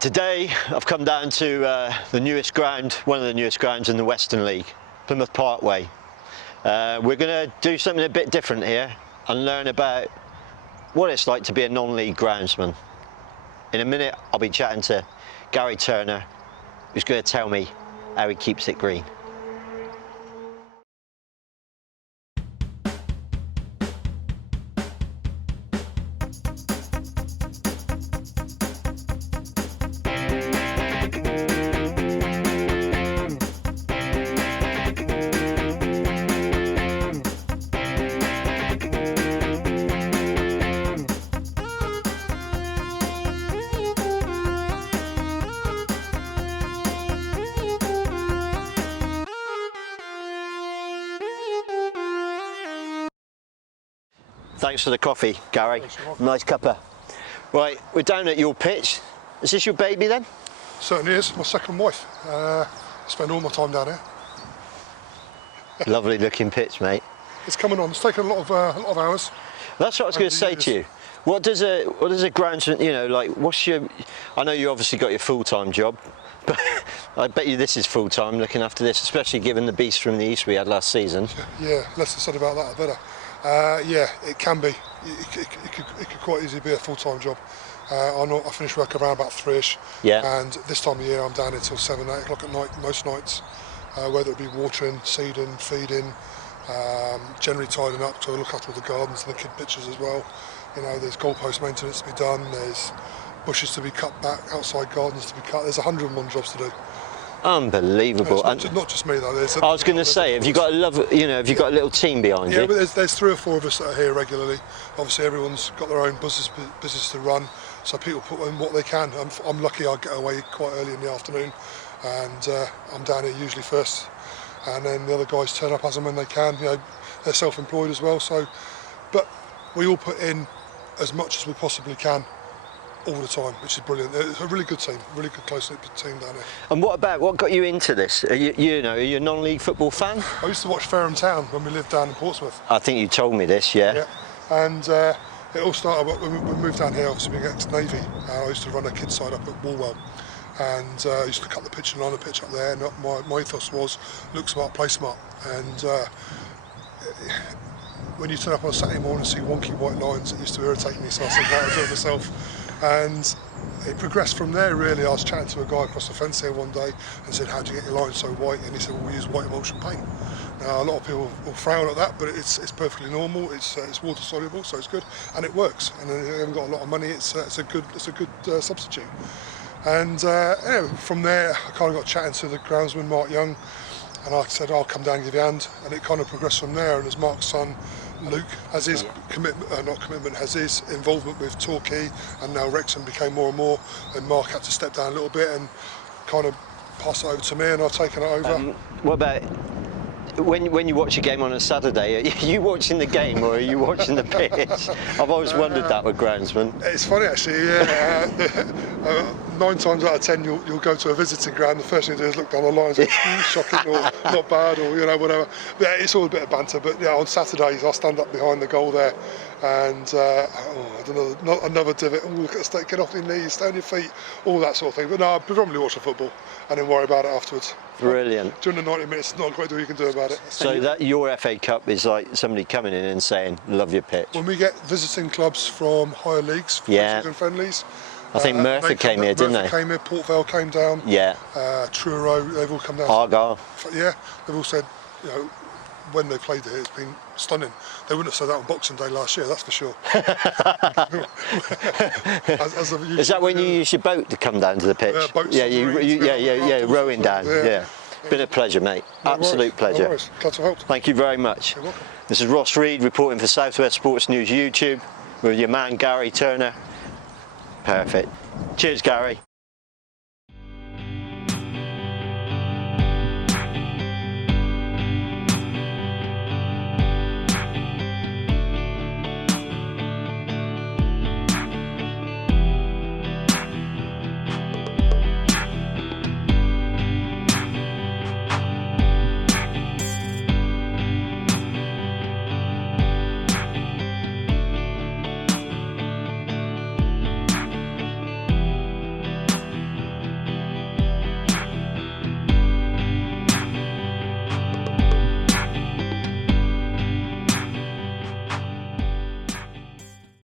Today I've come down to the newest ground, one of the newest grounds in the Western League, Plymouth Parkway. We're going to do something a bit different here and learn about what it's like to be a non-league groundsman. In a minute I'll be chatting to Gary Turner, who's going to tell me how he keeps it green. Thanks for the coffee, Gary. Nice cuppa. Right, we're down at your pitch. Is this your baby then? Certainly is. My second wife. I spend all my time down here. Lovely looking pitch, mate. It's coming on. It's taken a lot of hours. That's what I was going to say to you. What does a groundsman, you know, like, what's your? I know you obviously got your full-time job, but I bet you this is full-time looking after this, especially given the beast from the east we had last season. Yeah, less said about that, the better. Yeah, it can be. It could quite easily be a full-time job. I finish work around about 3ish. Yeah. And this time of year I'm down until 7, 8 o'clock at night most nights. Whether it be watering, seeding, feeding, generally tidying up to look after all the gardens and the kid pitches as well. You know, there's goalpost maintenance to be done. There's bushes to be cut back, outside gardens to be cut. There's 101 jobs to do. Unbelievable. No, it's not just me though. I was going to say, have you got have you got a little team behind you? Yeah, but there's 3 or 4 of us that are here regularly. Obviously, everyone's got their own business to run, so people put in what they can. I'm lucky I get away quite early in the afternoon, and I'm down here usually first, and then the other guys turn up as and when they can. You know, they're self-employed as well, so. But we all put in as much as we possibly can, all the time, which is brilliant. It's a really good team, really good close-knit team down here. And what got you into this? Are you a non-league football fan? I used to watch Fareham Town when we lived down in Portsmouth. I think you told me this, yeah. Yeah, and it all started when we moved down here, obviously being ex-Navy. I used to run a kids side up at Walwell, and I used to cut the pitch and line the pitch up there, and my ethos was look smart, play smart. And when you turn up on a Saturday morning and see wonky white lines, it used to irritate me, so I said, I'll do it myself. And it progressed from there, really. I was chatting to a guy across the fence here one day and said, how do you get your lines so white? And he said, well, we use white emulsion paint. Now, a lot of people will frown at that, but it's perfectly normal. It's water soluble, so it's good, and it works. And if you haven't got a lot of money, it's a good substitute. And anyway, from there, I kind of got chatting to the groundsman, Mark Young, and I said, I'll come down and give you a hand. And it kind of progressed from there. And as Mark's son, Luke, has his has his involvement with Torquay, and now Wrexham became more and more, and Mark had to step down a little bit and kind of pass it over to me, and I've taken it over. What about when you watch a game on a Saturday, are you watching the game or are you watching the pitch? I've always wondered that with groundsmen. It's funny actually, yeah. 9 times out of 10 you'll go to a visiting ground, the first thing you do is look down the lines, shocking or not bad or whatever. Yeah, it's all a bit of banter, but yeah, on Saturdays I stand up behind the goal there and I don't know, not another divot, get off your knees, stay on your feet, all that sort of thing. But no, I predominantly watch the football and then worry about it afterwards. Brilliant. During the 90 minutes, it's not a great deal you can do about it. So that your FA Cup is like somebody coming in and saying, love your pitch. When we get visiting clubs from higher leagues, and friendlies. I think Merthyr came here, didn't they? Merthyr came here, Port Vale came down. Yeah. Truro, they've all come down. Argyle. Yeah, they've all said, when they played here, it's been stunning. They wouldn't have said that on Boxing Day last year, that's for sure. Is that when you use your boat to come down to the pitch? Boats, rowing down. Yeah. Been a pleasure, mate. Absolute pleasure. No worries. Glad to help. Thank you very much. You're welcome. This is Ross Reed reporting for South West Sports News YouTube with your man Gary Turner. Perfect. Cheers, Gary.